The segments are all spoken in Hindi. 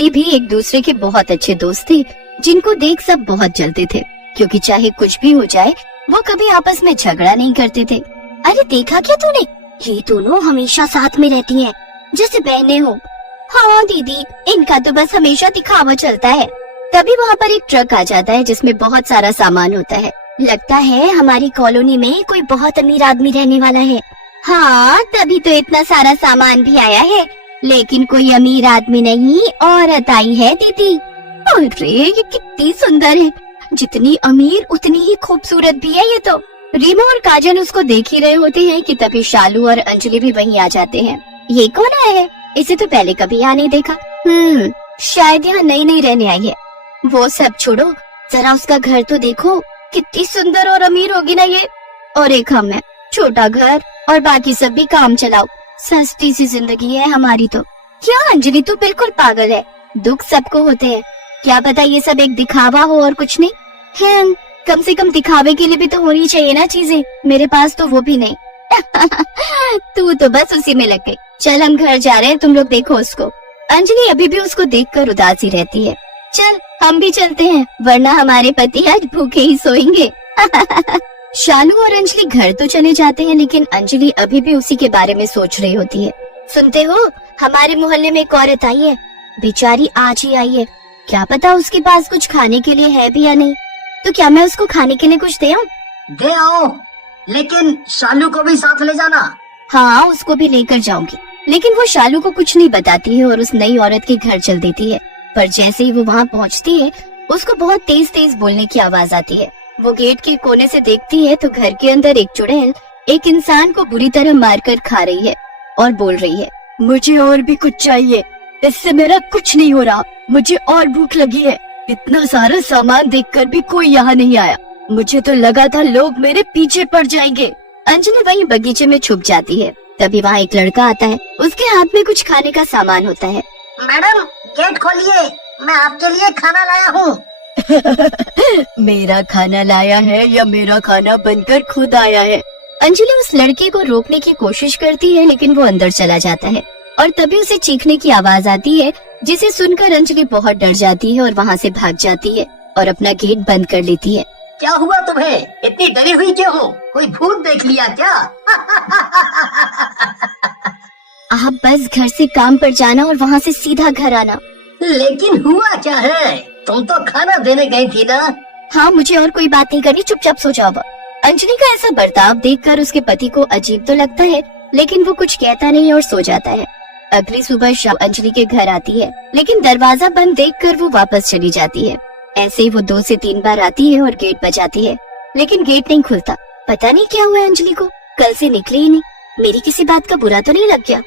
दीदी भी एक दूसरे के बहुत अच्छे दोस्त थे, जिनको देख सब बहुत जलते थे, क्योंकि चाहे कुछ भी हो जाए वो कभी आपस में झगड़ा नहीं करते थे। अरे देखा क्या तूने, ये दोनों हमेशा साथ में रहती हैं, जैसे बहनें हो। हाँ दीदी, इनका तो बस हमेशा दिखावा चलता है। तभी वहाँ पर एक ट्रक आ जाता है जिसमें बहुत सारा सामान होता है। लगता है हमारी कॉलोनी में कोई बहुत अमीर आदमी रहने वाला है। हाँ, तभी तो इतना सारा सामान भी आया है, लेकिन कोई अमीर आदमी नहीं, औरत आई है दीदी। अरे ये कितनी सुंदर है, जितनी अमीर उतनी ही खूबसूरत भी है ये तो। रीमा और काजल उसको देख ही रहे होते हैं कि तभी शालू और अंजलि भी वहीं आ जाते हैं। ये कौन आया है, इसे तो पहले कभी यहाँ नहीं देखा। शायद यहाँ नई नई रहने आई है। वो सब छोड़ो, जरा उसका घर तो देखो, कितनी सुंदर और अमीर होगी ना ये। और एक हम है, छोटा घर, और बाकी सब भी काम चलाओ। सस्ती सी जिंदगी है हमारी तो। क्या अंजलि, तू बिल्कुल पागल है। दुख सबको होते हैं, क्या पता ये सब एक दिखावा हो और कुछ नहीं है। कम से कम दिखावे के लिए भी तो होनी चाहिए ना चीजें, मेरे पास तो वो भी नहीं। तू तो बस उसी में लग गई। चल हम घर जा रहे हैं, तुम लोग देखो उसको। अंजलि अभी भी उसको देखकर उदासी रहती है। चल हम भी चलते हैं, वरना हमारे पति आज भूखे ही सोएंगे। शालू और अंजलि घर तो चले जाते हैं, लेकिन अंजलि अभी भी उसी के बारे में सोच रही होती है। सुनते हो, हमारे मोहल्ले में एक औरत आई है, बेचारी आज ही आई है। क्या पता उसके पास कुछ खाने के लिए है भी या नहीं। तो क्या मैं उसको खाने के लिए कुछ दे आऊं? दे आओ, लेकिन शालू को भी साथ ले जाना। हाँ, उसको भी लेकर जाऊंगी। लेकिन वो शालू को कुछ नहीं बताती है और उस नई औरत के घर चल देती है। पर जैसे ही वो वहाँ पहुँचती है, उसको बहुत तेज तेज बोलने की आवाज आती है। वो गेट के कोने से देखती है तो घर के अंदर एक चुड़ैल एक इंसान को बुरी तरह मारकर खा रही है और बोल रही है, मुझे और भी कुछ चाहिए, इससे मेरा कुछ नहीं हो रहा, मुझे और भूख लगी है। इतना सारा सामान देखकर भी कोई यहाँ नहीं आया, मुझे तो लगा था लोग मेरे पीछे पड़ जाएंगे। अंजलि वहीं बगीचे में छुप जाती है। तभी वहाँ एक लड़का आता है, उसके हाथ में कुछ खाने का सामान होता है। मैडम गेट खोलिए, मैं आपके लिए खाना लाया हूँ। मेरा खाना लाया है या मेरा खाना बनकर खुद आया है? अंजलि उस लड़के को रोकने की कोशिश करती है, लेकिन वो अंदर चला जाता है और तभी उसे चीखने की आवाज आती है, जिसे सुनकर अंजलि बहुत डर जाती है और वहाँ से भाग जाती है और अपना गेट बंद कर लेती है। क्या हुआ तुम्हें, इतनी डरी हुई क्यों हो? कोई भूत देख लिया क्या? आप बस घर से काम पर जाना और वहाँ से सीधा घर आना। लेकिन हुआ क्या है, तुम तो खाना देने गई थी ना? हाँ, मुझे और कोई बात नहीं करनी, चुपचाप सो जाओ। अंजलि का ऐसा बर्ताव देखकर उसके पति को अजीब तो लगता है, लेकिन वो कुछ कहता नहीं और सो जाता है। अगली सुबह शाम अंजलि के घर आती है, लेकिन दरवाजा बंद देखकर वो वापस चली जाती है। ऐसे ही वो 2 से 3 बार आती है और गेट बजाती है, लेकिन गेट नहीं खुलता। पता नहीं क्या हुआ है अंजलि को, कल से निकली ही नहीं। मेरी किसी बात का बुरा तो नहीं लग गया?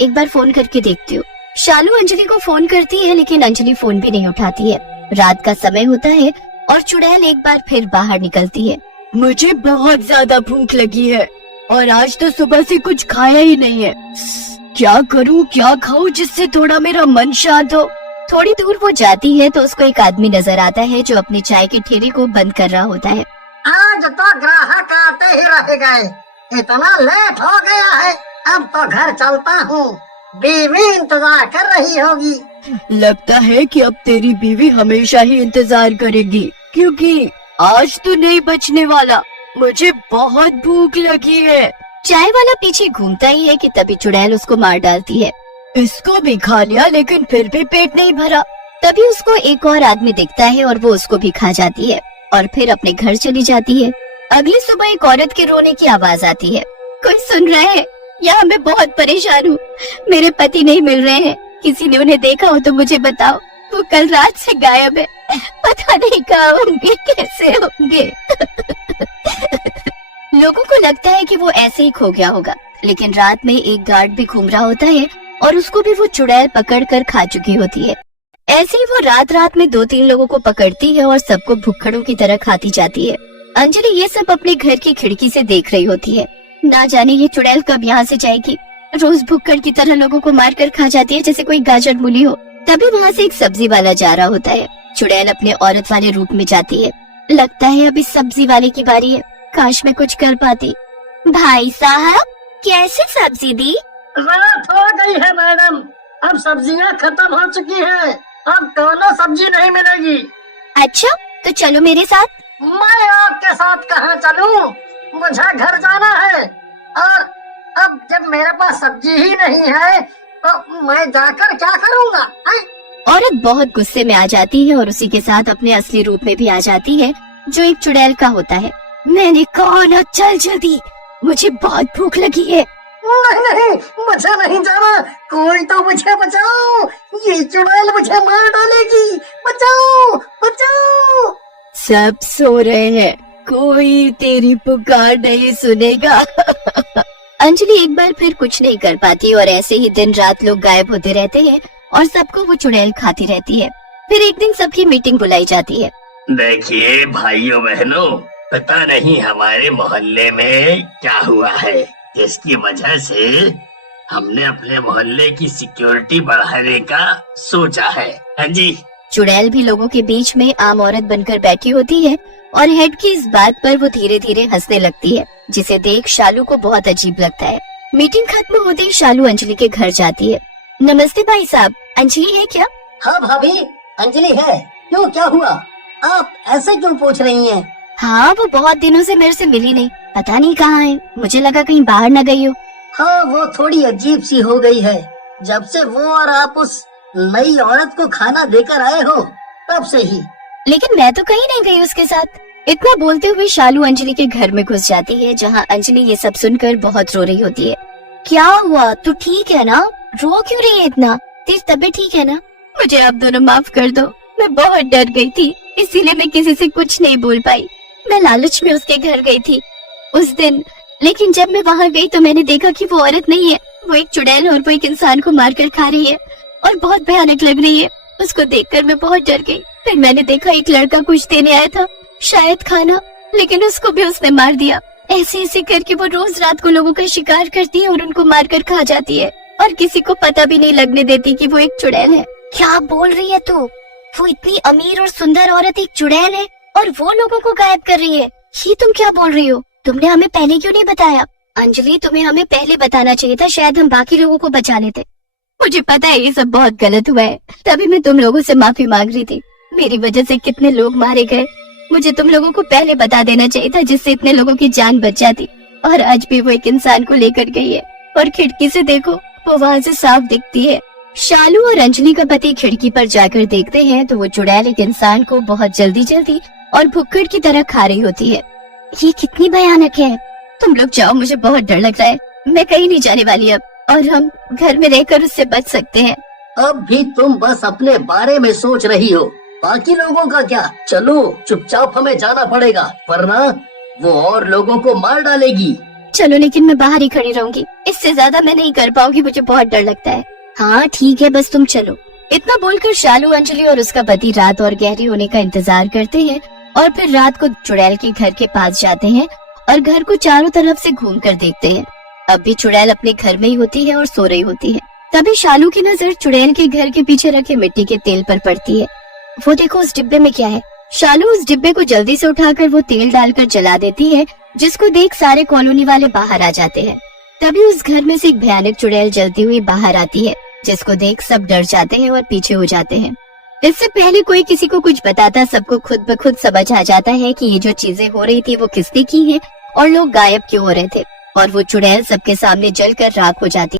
एक बार फोन करके देखती हूँ। शालू अंजलि को फोन करती है, लेकिन अंजलि फोन भी नहीं उठाती है। रात का समय होता है और चुड़ैल एक बार फिर बाहर निकलती है। मुझे बहुत ज्यादा भूख लगी है और आज तो सुबह से कुछ खाया ही नहीं है। क्या करूँ, क्या खाऊं जिससे थोड़ा मेरा मन शांत हो। थोड़ी दूर वो जाती है तो उसको एक आदमी नजर आता है जो अपनी चाय की ठेली को बंद कर रहा होता है। आज तो ग्राहक आते ही रह गए, इतना लेट हो गया है, अब तो घर चलता हूँ। बीवी इंतजार कर रही होगी। लगता है कि अब तेरी बीवी हमेशा ही इंतजार करेगी, क्योंकि आज तो नहीं बचने वाला। मुझे बहुत भूख लगी है। चाय वाला पीछे घूमता ही है कि तभी चुड़ैल उसको मार डालती है। इसको भी खा लिया, लेकिन फिर भी पेट नहीं भरा। तभी उसको एक और आदमी दिखता है और वो उसको भी खा जाती है और फिर अपने घर चली जाती है। अगली सुबह एक औरत के रोने की आवाज आती है। कोई सुन रहा है? यहाँ मैं बहुत परेशान हूँ, मेरे पति नहीं मिल रहे हैं, किसी ने उन्हें देखा हो तो मुझे बताओ। वो कल रात से गायब है, पता नहीं कहाँ होंगे, कैसे होंगे। लोगों को लगता है कि वो ऐसे ही खो गया होगा, लेकिन रात में एक गार्ड भी घूम रहा होता है और उसको भी वो चुड़ैल पकड़ कर खा चुकी होती है। ऐसे ही वो रात रात में 2-3 लोगों को पकड़ती है और सबको भुक्खड़ों की तरह खाती जाती है। अंजलि ये सब अपने घर की खिड़की से देख रही होती है। ना जाने ये चुड़ैल कब यहाँ से जाएगी। रोज भुक्कड़ की तरह लोगों को मार कर खा जाती है जैसे कोई गाजर मूली हो। तभी वहाँ से एक सब्जी वाला जा रहा होता है। चुड़ैल अपने औरत वाले रूप में जाती है। लगता है अभी सब्जी वाले की बारी है, काश मैं कुछ कर पाती। भाई साहब, कैसे सब्जी दी? रात हो गई है मैडम, अब सब्जियाँ खत्म हो चुकी हैं, अब दोनों सब्जी नहीं मिलेगी। अच्छा तो चलो मेरे साथ। मैं आपके साथ कहाँ चलूं? मुझे घर जाना है, और अब जब मेरे पास सब्जी ही नहीं है तो मैं जाकर क्या करूँगा? औरत बहुत गुस्से में आ जाती है और उसी के साथ अपने असली रूप में भी आ जाती है, जो एक चुड़ैल का होता है। मैंने कहा ना, चल जल्दी, मुझे बहुत भूख लगी है। नहीं नहीं, मुझे नहीं जाना, कोई तो मुझे बचाओ, ये चुड़ैल मुझे मार डालेगी, बचाओ बचाओ। सब सो रहे हैं, कोई तेरी पुकार नहीं सुनेगा। अंजलि एक बार फिर कुछ नहीं कर पाती और ऐसे ही दिन रात लोग गायब होते रहते हैं और सबको वो चुड़ैल खाती रहती है। फिर एक दिन सबकी मीटिंग बुलाई जाती है। देखिए भाइयों बहनों, पता नहीं हमारे मोहल्ले में क्या हुआ है, जिसकी वजह से हमने अपने मोहल्ले की सिक्योरिटी बढ़ाने का सोचा है। हाँ जी। चुड़ैल भी लोगों के बीच में आम औरत बनकर बैठी होती है और हेड की इस बात पर वो धीरे धीरे हंसने लगती है, जिसे देख शालू को बहुत अजीब लगता है। मीटिंग खत्म होते ही शालू अंजलि के घर जाती है। नमस्ते भाई साहब, अंजलि है क्या? हाँ भाभी, अंजलि है। क्यों, क्या हुआ? आप ऐसे क्यों पूछ रही हैं? हाँ, वो बहुत दिनों से मेरे से मिली नहीं, पता नहीं कहाँ है, मुझे लगा कहीं बाहर न गई हो। हाँ, वो थोड़ी अजीब सी हो गई है, जब से वो और आप उस नई औरत को खाना देकर आए हो तब से ही। लेकिन मैं तो कहीं नहीं गई उसके साथ। इतना बोलते हुए शालू अंजलि के घर में घुस जाती है, जहाँ अंजलि ये सब सुनकर बहुत रो रही होती है। क्या हुआ, तू ठीक है ना? रो क्यों रही है इतना? तेरी तबीयत ठीक है ना? मुझे आप दोनों माफ कर दो, मैं बहुत डर गई थी, इसीलिए मैं किसी से कुछ नहीं बोल पाई। मैं लालच में उसके घर गई थी उस दिन, लेकिन जब मैं वहाँ गई तो मैंने देखा कि वो औरत नहीं है, वो एक चुड़ैल और वो एक इंसान को मारकर खा रही है और बहुत भयानक लग रही है। उसको देखकर मैं बहुत डर गई। फिर मैंने देखा एक लड़का कुछ देने आया था, शायद खाना, लेकिन उसको भी उसने मार दिया। ऐसे ऐसे करके वो रोज रात को लोगों का शिकार करती है और उनको मारकर खा जाती है और किसी को पता भी नहीं लगने देती कि वो एक चुड़ैल है। क्या बोल रही है तू? वो इतनी अमीर और सुंदर औरत एक चुड़ैल है और वो लोगों को गायब कर रही है? ये तुम क्या बोल रही हो? तुमने हमें पहले क्यों नहीं बताया? अंजलि, तुम्हें हमें पहले बताना चाहिए था, शायद हम बाकी लोगों को बचा लेते। मुझे पता है ये सब बहुत गलत हुआ है, तभी मैं तुम लोगों से माफी मांग रही थी। मेरी वजह से कितने लोग मारे गए, मुझे तुम लोगों को पहले बता देना चाहिए था, जिससे इतने लोगों की जान बच जाती। और आज भी वो एक इंसान को लेकर गई है और खिड़की से देखो, वो वहाँ से साफ दिखती है। शालू और अंजलि का पति खिड़की पर जाकर देखते हैं तो वो चुड़ैल एक इंसान को बहुत जल्दी जल्दी और भुक्कड़ की तरह खा रही होती है। ये कितनी भयानक है। तुम लोग जाओ, मुझे बहुत डर लग रहा है, मैं कहीं नहीं जाने वाली अब, और हम घर में रहकर उससे बच सकते हैं। अब भी तुम बस अपने बारे में सोच रही हो, बाकी लोगों का क्या? चलो, चुपचाप हमें जाना पड़ेगा, वरना वो और लोगों को मार डालेगी। चलो, लेकिन मैं बाहर ही खड़ी रहूंगी, इससे ज्यादा मैं नहीं कर पाऊंगी, मुझे बहुत डर लगता है। हाँ ठीक है, बस तुम चलो। इतना बोलकर शालू, अंजलि और उसका पति रात और गहरी होने का इंतजार करते हैं और फिर रात को चुड़ैल के घर के पास जाते हैं और घर को चारों तरफ से घूम कर देखते हैं। अब भी चुड़ैल अपने घर में ही होती है और सो रही होती है। तभी शालू की नजर चुड़ैल के घर के पीछे रखे मिट्टी के तेल पर पड़ती है। वो देखो, उस डिब्बे में क्या है। शालू उस डिब्बे को जल्दी से उठाकर वो तेल डालकर जला देती है, जिसको देख सारे कॉलोनी वाले बाहर आ जाते हैं। तभी उस घर में से एक भयानक चुड़ैल जलती हुई बाहर आती है, जिसको देख सब डर जाते हैं और पीछे हो जाते हैं। इससे पहले कोई किसी को कुछ बताता, सबको खुद ब खुद समझ आ जाता है कि ये जो चीजें हो रही थी वो किसने की है और लोग गायब क्यों हो रहे थे, और वो चुड़ैल सबके सामने जलकर राख हो जाती।